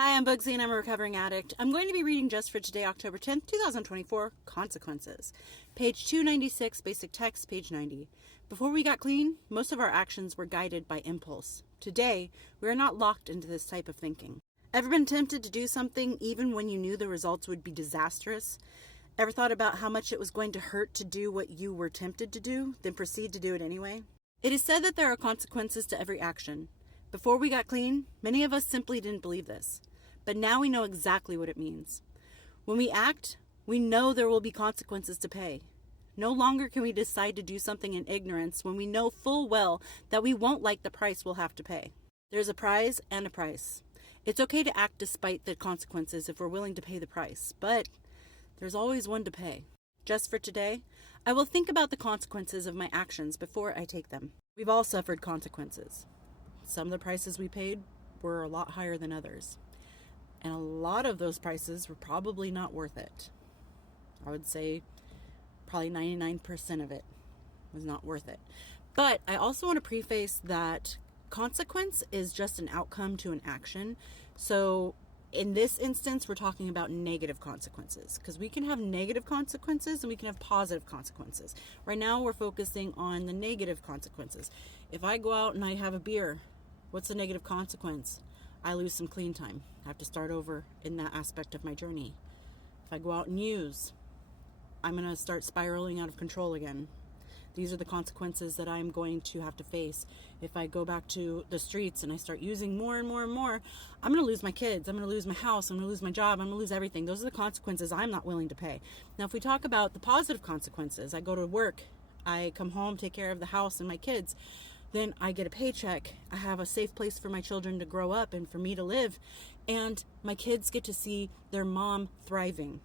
Hi, I'm Bugsy and I'm a recovering addict. I'm going to be reading just for today, October 10th, 2024, Consequences. Page 296, basic text, page 90. Before we got clean, most of our actions were guided by impulse. Today, we are not locked into this type of thinking. Ever been tempted to do something even when you knew the results would be disastrous? Ever thought about how much it was going to hurt to do what you were tempted to do, then proceed to do it anyway? It is said that there are consequences to every action. Before we got clean, many of us simply didn't believe this. But now we know exactly what it means. When we act, we know there will be consequences to pay. No longer can we decide to do something in ignorance when we know full well that we won't like the price we'll have to pay. There's a prize and a price. It's okay to act despite the consequences if we're willing to pay the price, but there's always one to pay. Just for today, I will think about the consequences of my actions before I take them. We've all suffered consequences. Some of the prices we paid were a lot higher than others. And a lot of those prices were probably not worth it. I would say probably 99% of it was not worth it. But I also want to preface that consequence is just an outcome to an action. So in this instance, we're talking about negative consequences, because we can have negative consequences and we can have positive consequences. Right now, we're focusing on the negative consequences. If I go out and I have a beer, what's the negative consequence? I lose some clean time. I have to start over in that aspect of my journey. If I go out and use, I'm going to start spiraling out of control again. These are the consequences that I'm going to have to face. If I go back to the streets and I start using more and more and more, I'm going to lose my kids. I'm going to lose my house. I'm going to lose my job. I'm going to lose everything. Those are the consequences I'm not willing to pay. Now, if we talk about the positive consequences, I go to work, I come home, take care of the house and my kids. Then I get a paycheck. I have a safe place for my children to grow up and for me to live. And my kids get to see their mom thriving.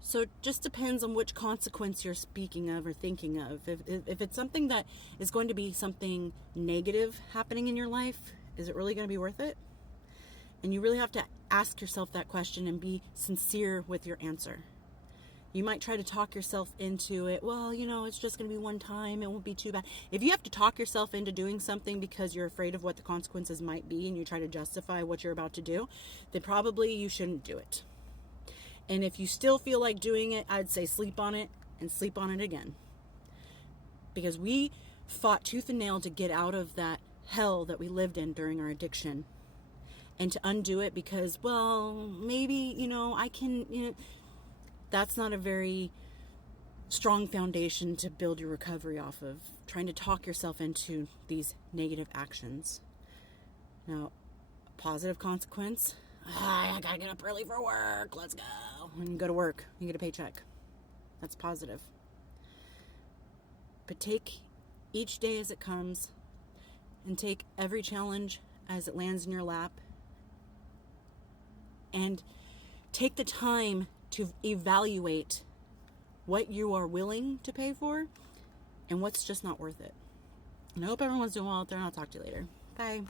So it just depends on which consequence you're speaking of or thinking of. If it's something that is going to be something negative happening in your life, is it really going to be worth it? And you really have to ask yourself that question and be sincere with your answer. You might try to talk yourself into it. Well, it's just going to be one time. It won't be too bad. If you have to talk yourself into doing something because you're afraid of what the consequences might be and you try to justify what you're about to do, then probably you shouldn't do it. And if you still feel like doing it, I'd say sleep on it and sleep on it again. Because we fought tooth and nail to get out of that hell that we lived in during our addiction. And to undo it because, well, maybe, I can, that's not a very strong foundation to build your recovery off of, trying to talk yourself into these negative actions. Now, positive consequence, I gotta get up early for work, let's go. When you go to work, you get a paycheck. That's positive. But take each day as it comes and take every challenge as it lands in your lap and take the time to evaluate what you are willing to pay for and what's just not worth it. And I hope everyone's doing well out there, and I'll talk to you later. Bye.